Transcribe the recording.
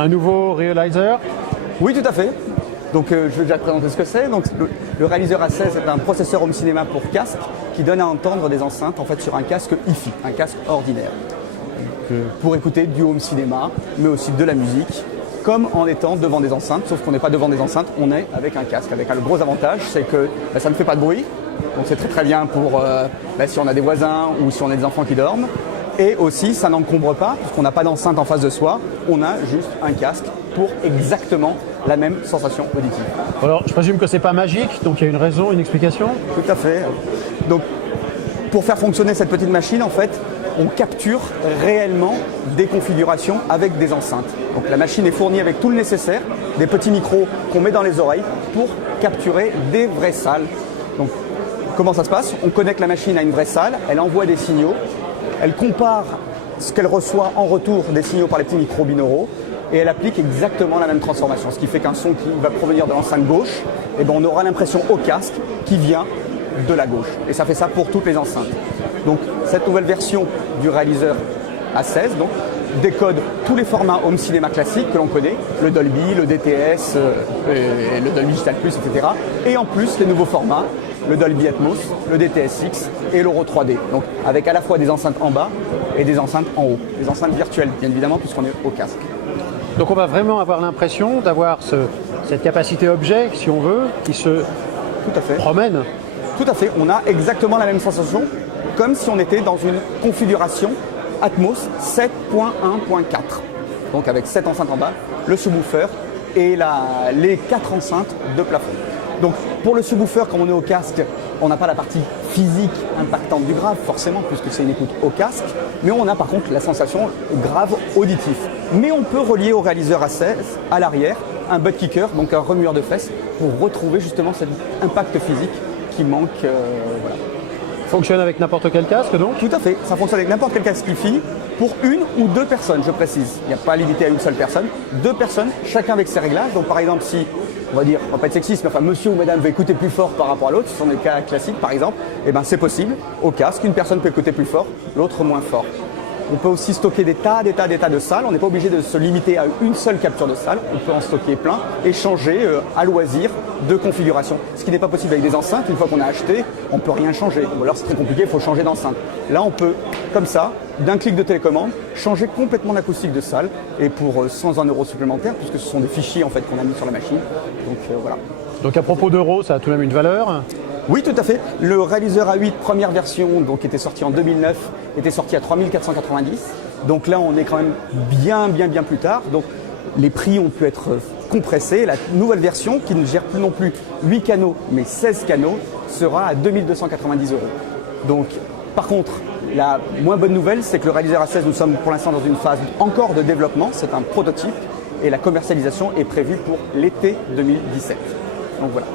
un nouveau Realizer. Oui, tout à fait. Donc je vais déjà présenter ce que c'est. Donc le Realizer A16 est un processeur home cinéma pour casque qui donne à entendre des enceintes en fait sur un casque hi-fi, un casque ordinaire. Donc, pour écouter du home cinéma, mais aussi de la musique, comme en étant devant des enceintes, sauf qu'on n'est pas devant des enceintes, on est avec un casque. Avec le gros avantage, c'est que ça ne fait pas de bruit. Donc c'est très très bien pour si on a des voisins ou si on a des enfants qui dorment. Et aussi, ça n'encombre pas, puisqu'on n'a pas d'enceinte en face de soi, on a juste un casque pour exactement la même sensation auditive. Alors, je présume que c'est pas magique, donc il y a une raison, une explication? Tout à fait. Donc, pour faire fonctionner cette petite machine, en fait, on capture réellement des configurations avec des enceintes. Donc la machine est fournie avec tout le nécessaire, des petits micros qu'on met dans les oreilles pour capturer des vraies salles. Donc, comment ça se passe? On connecte la machine à une vraie salle, elle envoie des signaux, elle compare ce qu'elle reçoit en retour des signaux par les petits micros binauraux et elle applique exactement la même transformation. Ce qui fait qu'un son qui va provenir de l'enceinte gauche, eh ben on aura l'impression au casque qui vient de la gauche. Et ça fait ça pour toutes les enceintes. Donc cette nouvelle version du Realizer A16 donc, décode tous les formats home cinéma classiques que l'on connaît, le Dolby, le DTS, le Dolby Digital Plus, etc. Et en plus les nouveaux formats, le Dolby Atmos, le DTS:X et l'Euro 3D. Donc avec à la fois des enceintes en bas et des enceintes en haut. Des enceintes virtuelles, bien évidemment, puisqu'on est au casque. Donc on va vraiment avoir l'impression d'avoir cette capacité objet, si on veut, qui se Tout à fait. promène. Tout à fait. On a exactement la même sensation, comme si on était dans une configuration Atmos 7.1.4. Donc avec 7 enceintes en bas, le subwoofer et les 4 enceintes de plafond. Donc pour le subwoofer, quand on est au casque, on n'a pas la partie physique impactante du grave, forcément, puisque c'est une écoute au casque, mais on a par contre la sensation grave auditif. Mais on peut relier au Realizer A16 à l'arrière un butt kicker, donc un remueur de fesses, pour retrouver justement cet impact physique qui manque. Voilà. Fonctionne avec n'importe quel casque donc? Tout à fait, ça fonctionne avec n'importe quel casque hi-fi pour une ou deux personnes, je précise. Il n'y a pas limité à une seule personne, deux personnes, chacun avec ses réglages. Donc par exemple, si, on va pas être sexiste, mais enfin monsieur ou madame veut écouter plus fort par rapport à l'autre, ce sont des cas classiques par exemple, et ben c'est possible. Au casque, une personne peut écouter plus fort, l'autre moins fort. On peut aussi stocker des tas de salles. On n'est pas obligé de se limiter à une seule capture de salle. On peut en stocker plein et changer à loisir de configuration. Ce qui n'est pas possible avec des enceintes. Une fois qu'on a acheté, on ne peut rien changer. Ou alors c'est très compliqué, il faut changer d'enceinte. Là, on peut, comme ça, d'un clic de télécommande, changer complètement l'acoustique de salle et pour 101 € supplémentaires, puisque ce sont des fichiers en fait qu'on a mis sur la machine. Donc voilà. Donc à propos d'euros, ça a tout de même une valeur? Oui, tout à fait. Le Realizer A8 première version, donc qui était sorti en 2009, était sorti à 3490. Donc là, on est quand même bien plus tard. Donc les prix ont pu être compressés. La nouvelle version, qui ne gère plus non plus 8 canaux, mais 16 canaux, sera à 2290 €. Donc, par contre, la moins bonne nouvelle, c'est que le Realizer A16, nous sommes pour l'instant dans une phase encore de développement. C'est un prototype et la commercialisation est prévue pour l'été 2017. Donc voilà.